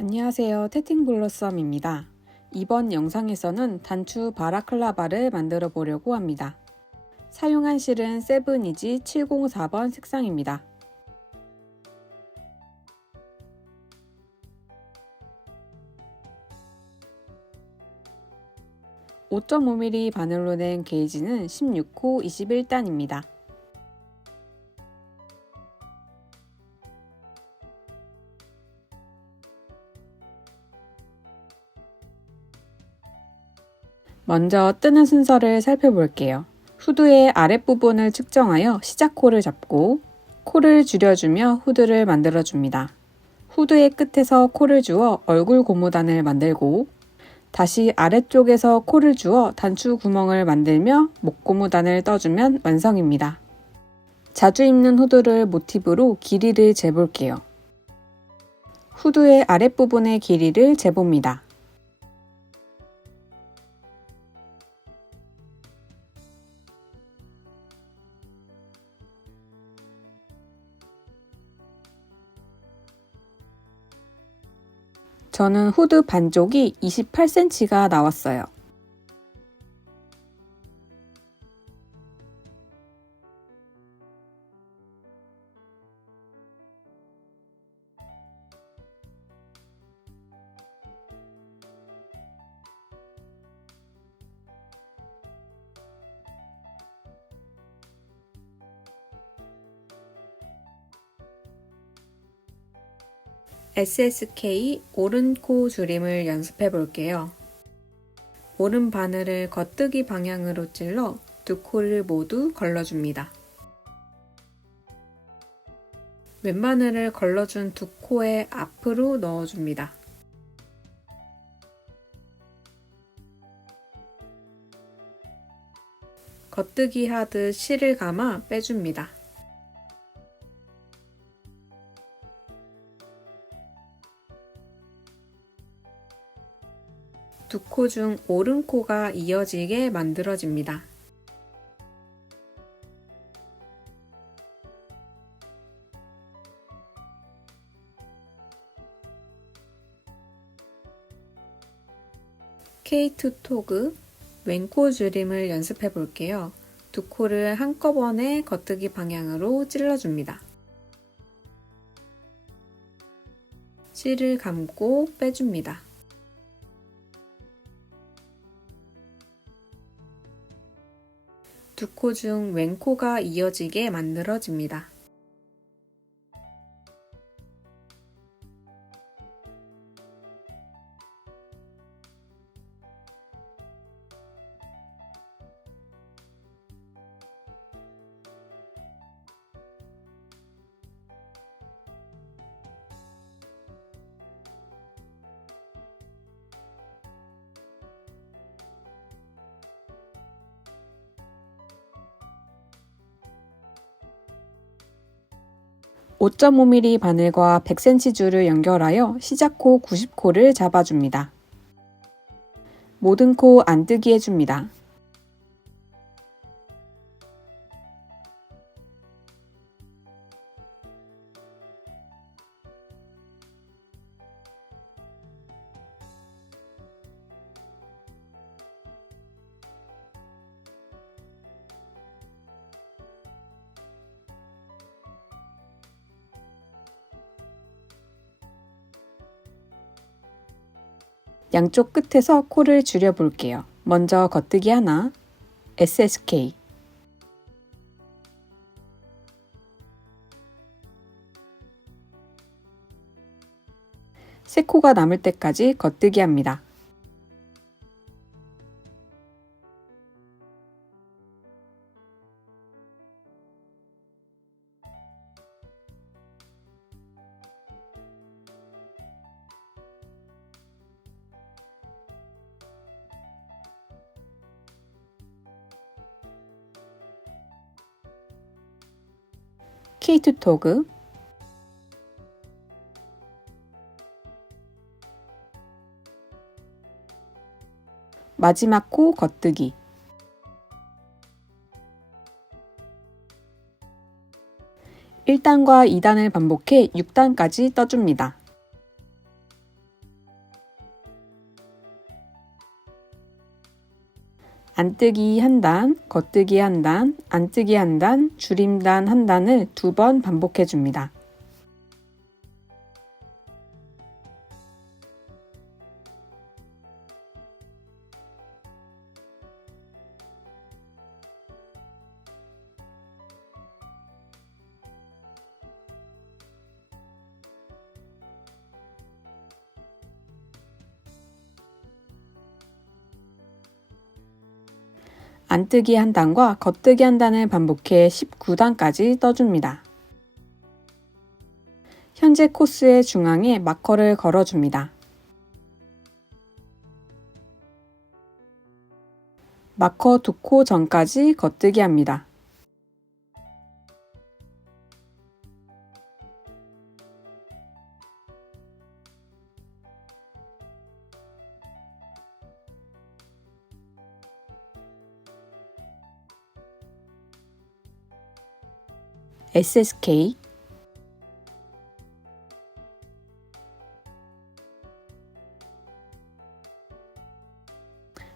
안녕하세요. 테팅블러썸입니다. 이번 영상에서는 단추 바라클라바를 만들어 보려고 합니다. 사용한 실은 세븐이지 704번 색상입니다. 5.5mm 바늘로 낸 게이지는 16호 21단입니다. 먼저 뜨는 순서를 살펴볼게요. 후드의 아랫부분을 측정하여 시작코를 잡고 코를 줄여주며 후드를 만들어줍니다. 후드의 끝에서 코를 주어 얼굴 고무단을 만들고 다시 아래쪽에서 코를 주어 단추 구멍을 만들며 목 고무단을 떠주면 완성입니다. 자주 입는 후드를 모티브로 길이를 재볼게요. 후드의 아랫부분의 길이를 재봅니다. 저는 후드 반쪽이 28cm가 나왔어요. SSK 오른코 줄임을 연습해 볼게요. 오른 바늘을 겉뜨기 방향으로 찔러 두 코를 모두 걸러줍니다. 왼바늘을 걸러준 두 코의 앞으로 넣어줍니다. 겉뜨기 하듯 실을 감아 빼줍니다. 두 코 중 오른 코가 이어지게 만들어집니다. K2 토그 왼코 줄임을 연습해 볼게요. 두 코를 한꺼번에 겉뜨기 방향으로 찔러줍니다. 실을 감고 빼줍니다. 두 코 중 왼코가 이어지게 만들어집니다. (5.5mm) 바늘과 100cm 줄을 연결하여 시작코 90코를 잡아줍니다. 모든 코 안뜨기 해줍니다. 양쪽 끝에서 코를 줄여볼게요. 먼저 겉뜨기 하나, SSK 세 코가 남을 때까지 겉뜨기 합니다. K2 토그 마지막 코 겉뜨기 1단과 2단을 반복해 6단까지 떠줍니다. 안뜨기 한 단, 겉뜨기 한 단, 안뜨기 한 단, 줄임단 한 단을 2번 반복해 줍니다. 안뜨기 한 단과 겉뜨기 한 단을 반복해 19단까지 떠줍니다. 현재 코스의 중앙에 마커를 걸어줍니다. 마커 2코 전까지 겉뜨기 합니다. SSK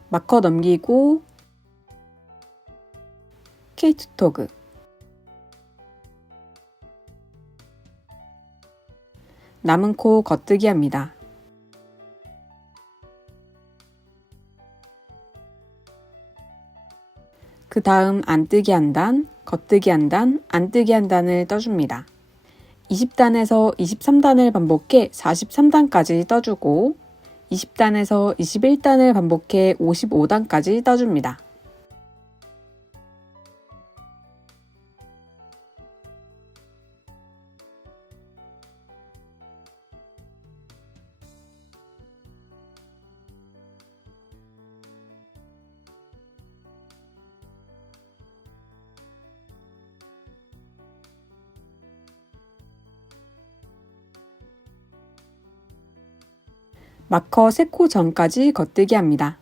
마커 넘기고 K2토그 남은 코 겉뜨기 합니다. 그 다음 안뜨기 한 단, 겉뜨기 한 단, 안뜨기 한 단을 떠줍니다. 20단에서 23단을 반복해 43단까지 떠주고 20단에서 21단을 반복해 55단까지 떠줍니다. 마커 3코 전까지 겉뜨기 합니다.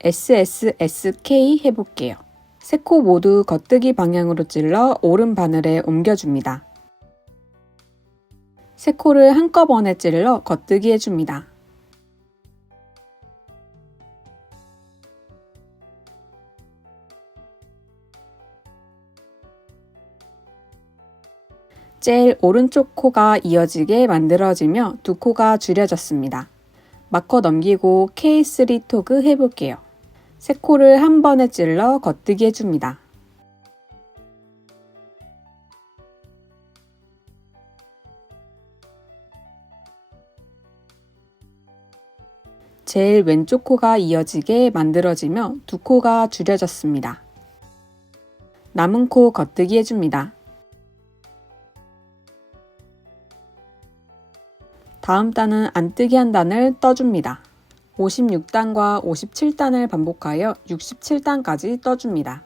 SSSK 해볼게요. 3코 모두 겉뜨기 방향으로 찔러 오른 바늘에 옮겨줍니다. 3코를 한꺼번에 찔러 겉뜨기 해줍니다. 제일 오른쪽 코가 이어지게 만들어지며 2코가 줄여졌습니다. 마커 넘기고 K3 토그 해볼게요. 3코를 한 번에 찔러 겉뜨기 해줍니다. 제일 왼쪽 코가 이어지게 만들어지며 2코가 줄여졌습니다. 남은 코 겉뜨기 해줍니다. 다음 단은 안뜨기 한 단을 떠줍니다. 56단과 57단을 반복하여 67단까지 떠줍니다.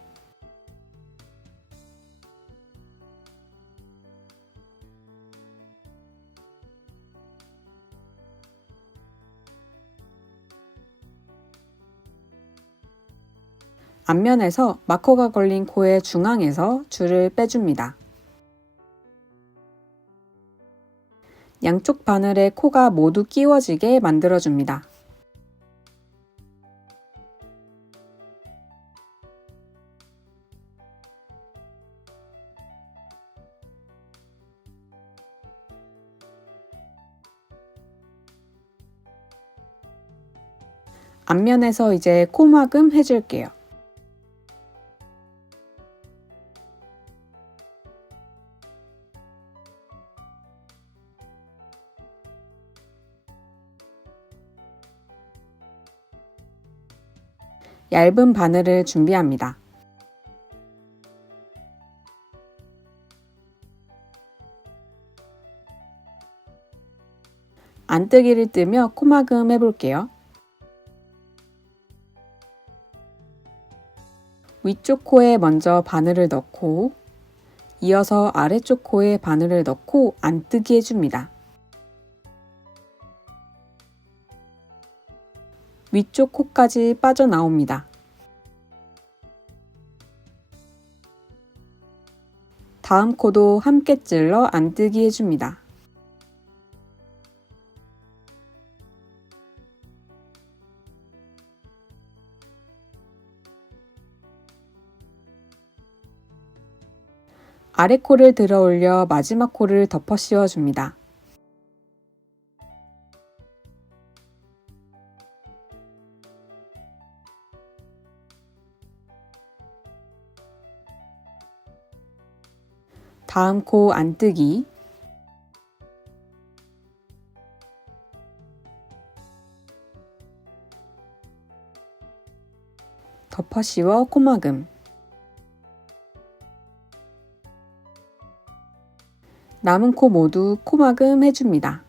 앞면에서 마커가 걸린 코의 중앙에서 줄을 빼줍니다. 양쪽 바늘에 코가 모두 끼워지게 만들어줍니다. 앞면에서 이제 코막음 해줄게요. 얇은 바늘을 준비합니다. 안뜨기를 뜨며 코막음 해볼게요. 위쪽 코에 먼저 바늘을 넣고 이어서 아래쪽 코에 바늘을 넣고 안뜨기 해줍니다. 위쪽 코까지 빠져나옵니다. 다음 코도 함께 찔러 안뜨기 해줍니다. 아래 코를 들어 올려 마지막 코를 덮어 씌워줍니다. 다음 코 안뜨기, 덮어 씌워 코막음, 남은 코 모두 코막음 해줍니다.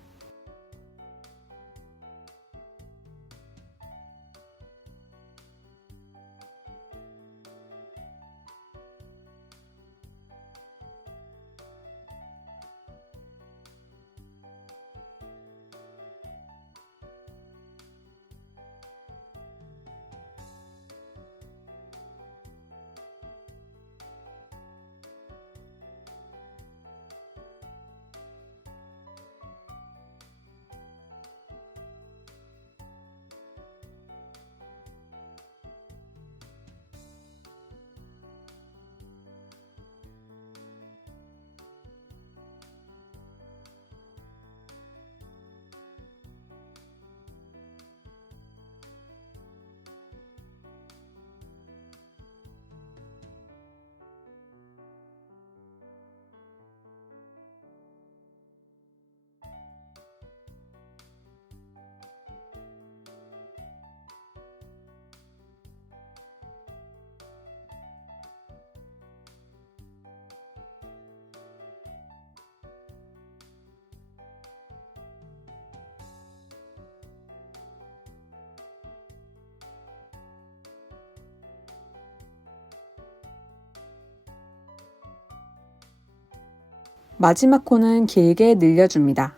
마지막 코는 길게 늘려줍니다.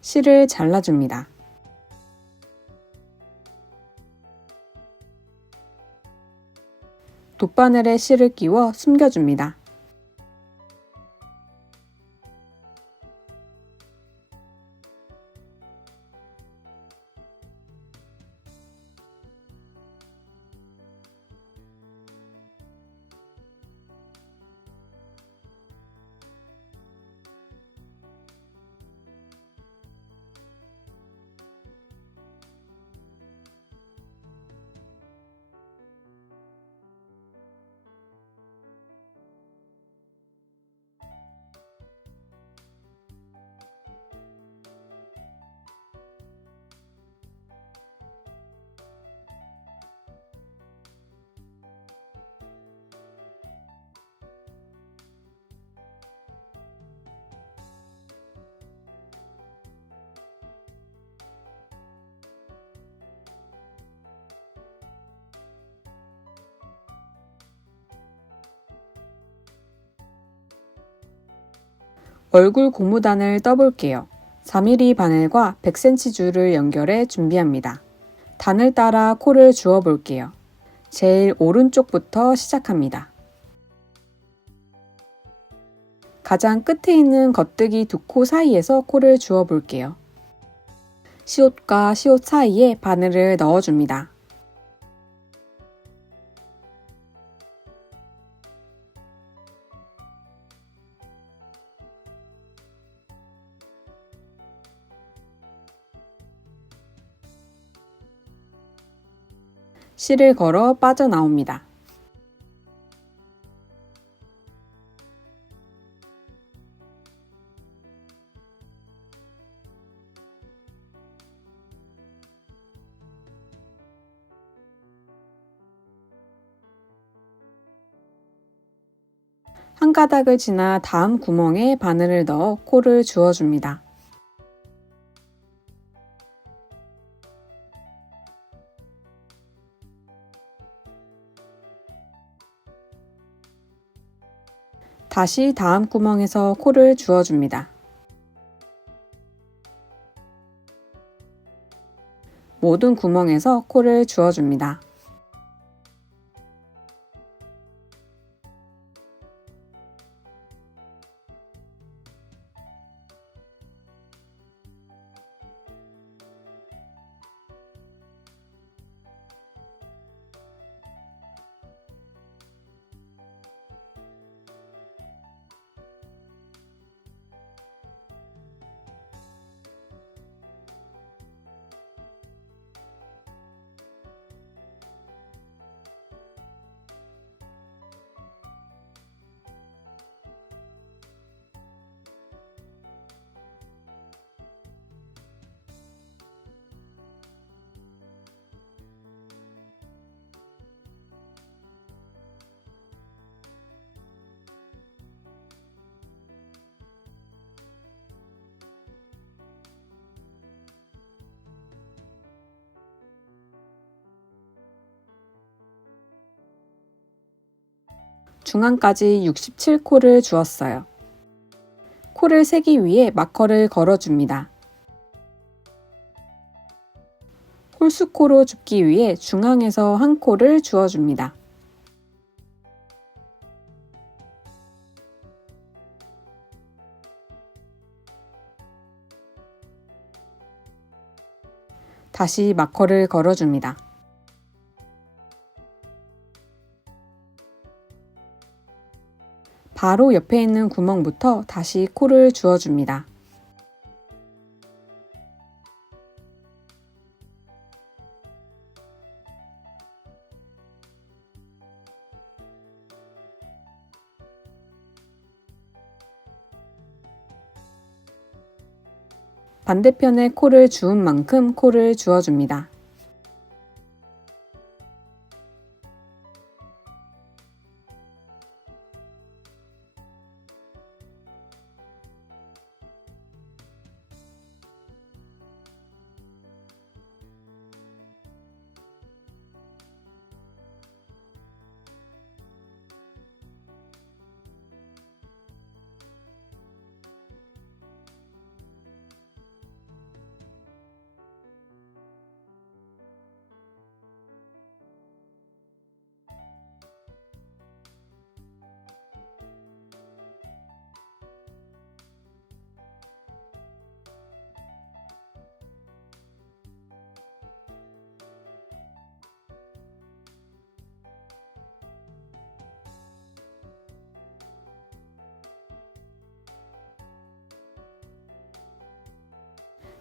실을 잘라줍니다. 돗바늘에 실을 끼워 숨겨줍니다. 얼굴 고무단을 떠볼게요. 4mm 바늘과 100cm 줄을 연결해 준비합니다. 단을 따라 코를 주워 볼게요. 제일 오른쪽부터 시작합니다. 가장 끝에 있는 겉뜨기 두 코 사이에서 코를 주워 볼게요. 시옷과 시옷 사이에 바늘을 넣어줍니다. 실을 걸어 빠져나옵니다. 한 가닥을 지나 다음 구멍에 바늘을 넣어 코를 주워줍니다. 다시 다음 구멍에서 코를 주워줍니다. 모든 구멍에서 코를 주워줍니다. 중앙까지 67코를 주었어요. 코를 세기 위해 마커를 걸어줍니다. 홀수코로 줍기 위해 중앙에서 한 코를 주어줍니다. 다시 마커를 걸어줍니다. 바로 옆에 있는 구멍부터 다시 코를 주어줍니다. 반대편에 코를 주은 만큼 코를 주어줍니다.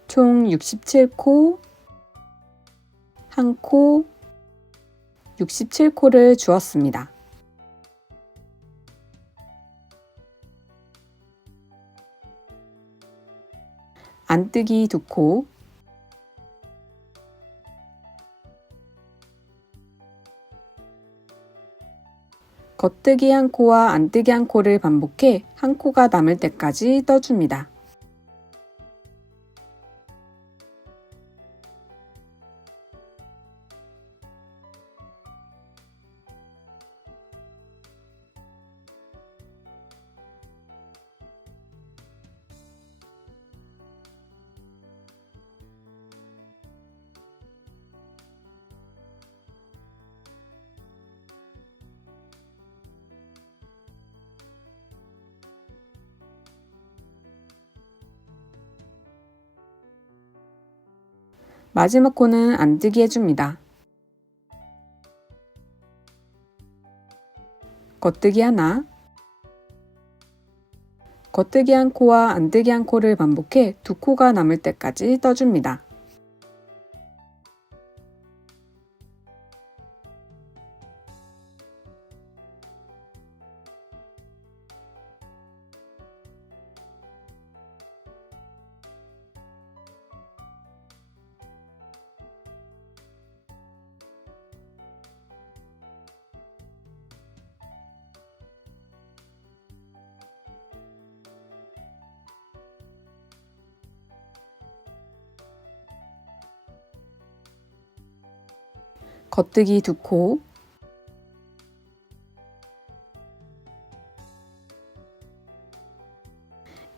총 67코, 1코, 67코를 주었습니다. 안뜨기 2코, 겉뜨기 1코와 안뜨기 1코를 반복해 1코가 남을 때까지 떠줍니다. 마지막 코는 안뜨기 해줍니다. 겉뜨기 하나, 겉뜨기 1코와 안뜨기 1코를 반복해 2코가 남을 때까지 떠줍니다. 겉뜨기 2코,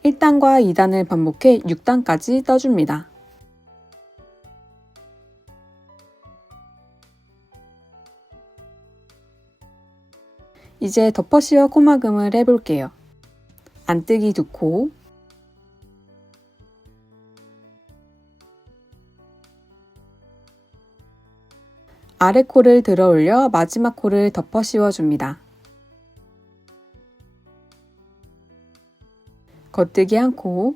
(1단과) (2단을) 반복해 (6단까지) 떠줍니다. 이제 덮어씌워 코막음을 해볼게요. 안뜨기 2코, 아래 코를 들어 올려 마지막 코를 덮어 씌워줍니다. 겉뜨기 1코,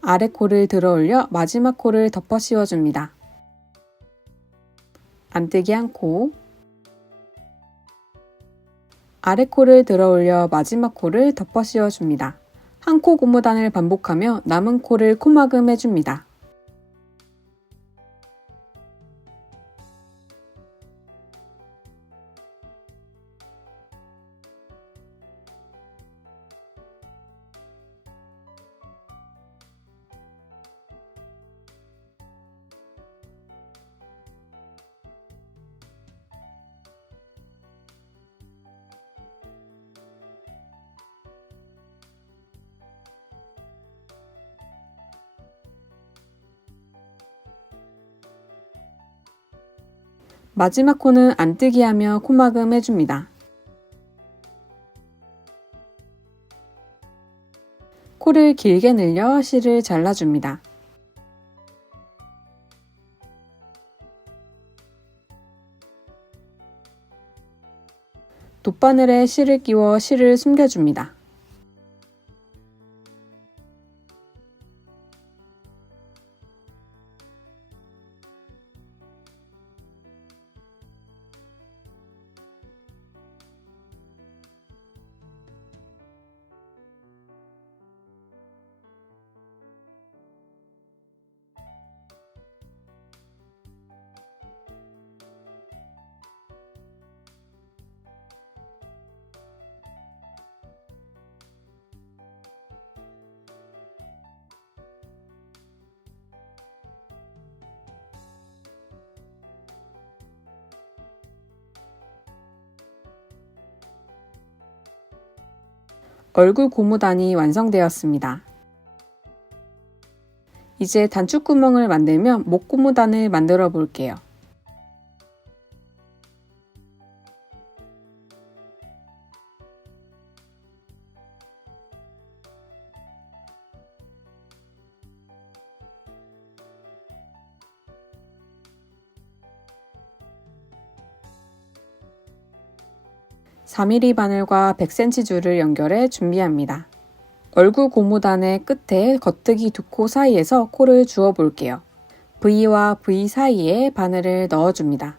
아래 코를 들어 올려 마지막 코를 덮어 씌워줍니다. 안뜨기 1코, 아래 코를 들어 올려 마지막 코를 덮어 씌워줍니다. 한 코 고무단을 반복하며 남은 코를 코막음 해줍니다. 마지막 코는 안뜨기 하며 코막음 해줍니다. 코를 길게 늘려 실을 잘라줍니다. 돗바늘에 실을 끼워 실을 숨겨줍니다. 얼굴 고무단이 완성되었습니다. 이제 단축구멍을 만들며 목 고무단을 만들어 볼게요. (4mm) 바늘과 100cm 줄을 연결해 준비합니다. 얼굴 고무단의 끝에 겉뜨기 두 코 사이에서 코를 주어 볼게요. V와 V 사이에 바늘을 넣어줍니다.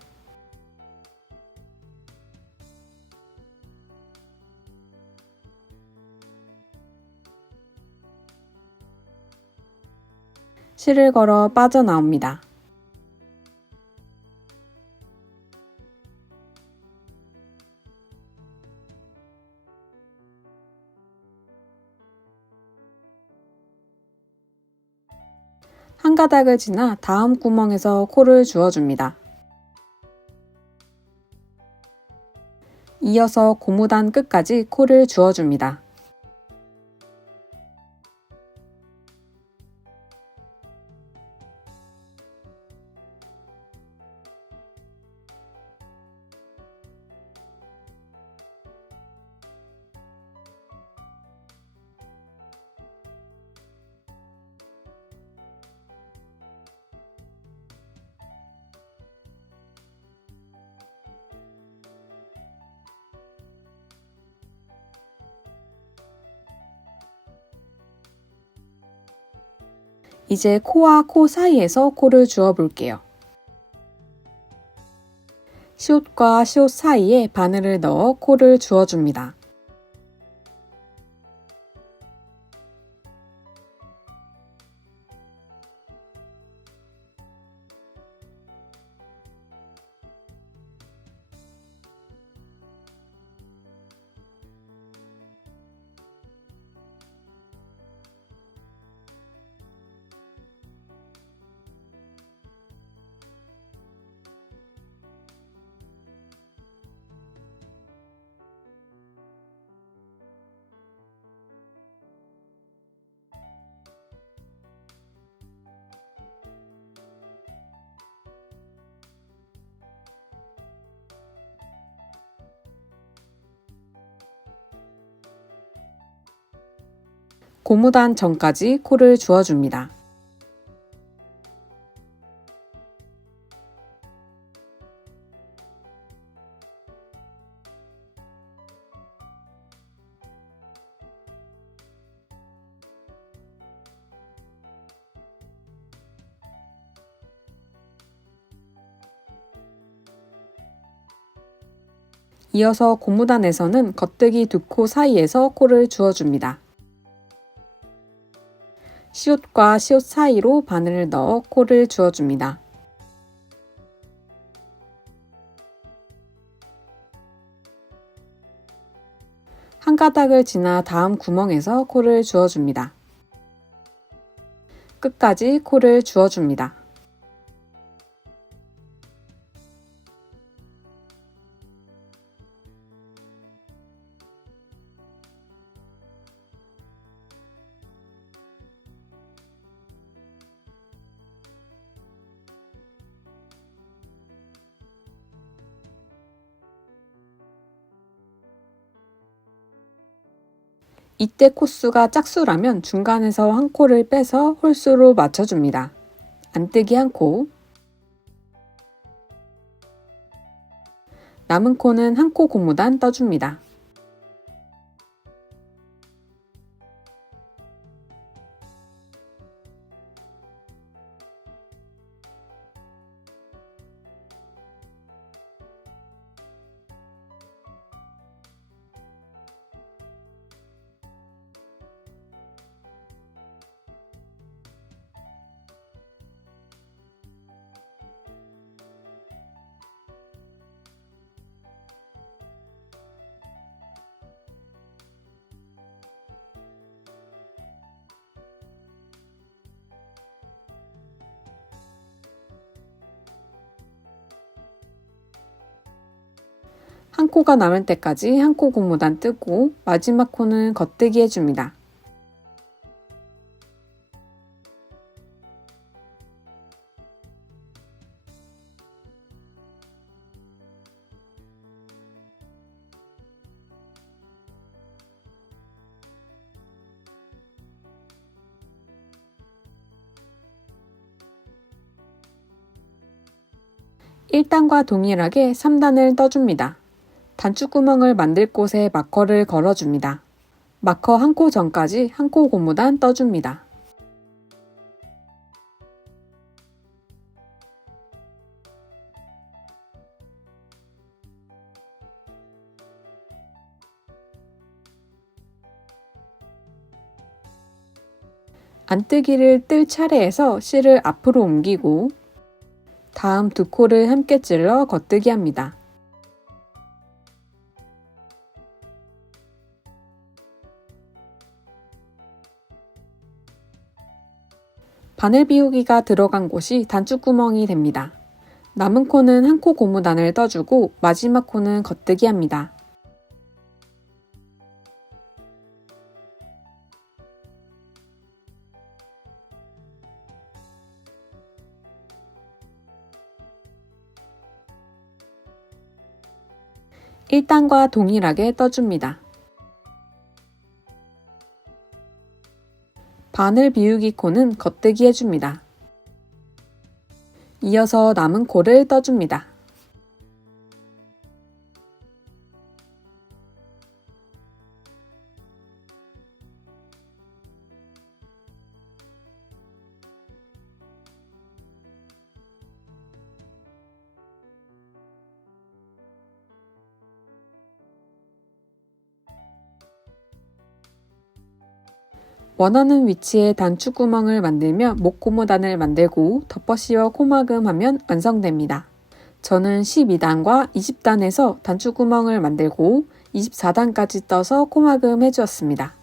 실을 걸어 빠져나옵니다. 한 가닥을 지나 다음 구멍에서 코를 주어줍니다. 이어서 고무단 끝까지 코를 주어줍니다. 이제 코와 코 사이에서 코를 주어 볼게요. 시옷과 시옷 사이에 바늘을 넣어 코를 주어줍니다. 고무단 전까지 코를 주어줍니다. 이어서 고무단에서는 겉뜨기 두 코 사이에서 코를 주어줍니다. 시옷과 시옷 사이로 바늘을 넣어 코를 주어줍니다. 한 가닥을 지나 다음 구멍에서 코를 주어줍니다. 끝까지 코를 주어줍니다. 이때 코수가 짝수라면 중간에서 한 코를 빼서 홀수로 맞춰줍니다. 안뜨기 한 코, 남은 코는 한 코 고무단 떠줍니다. 한 코가 남을 때까지 한 코 고무단 뜨고 마지막 코는 겉뜨기 해줍니다. (1단과) 동일하게 (3단을) 떠줍니다. 단추구멍을 만들 곳에 마커를 걸어줍니다. 마커 한 코 전까지 한 코 고무단 떠줍니다. 안뜨기를 뜰 차례에서 실을 앞으로 옮기고 다음 두 코를 함께 찔러 겉뜨기 합니다. 바늘 비우기가 들어간 곳이 단추구멍이 됩니다. 남은 코는 한 코 고무단을 떠주고 마지막 코는 겉뜨기 합니다. (1단과) 동일하게 떠줍니다. 바늘 비우기 코는 겉뜨기 해줍니다. 이어서 남은 코를 떠줍니다. 원하는 위치에 단추구멍을 만들며 목고무단을 만들고 덮어씌워 코막음하면 완성됩니다. 저는 12단과 20단에서 단추구멍을 만들고 24단까지 떠서 코막음 해주었습니다.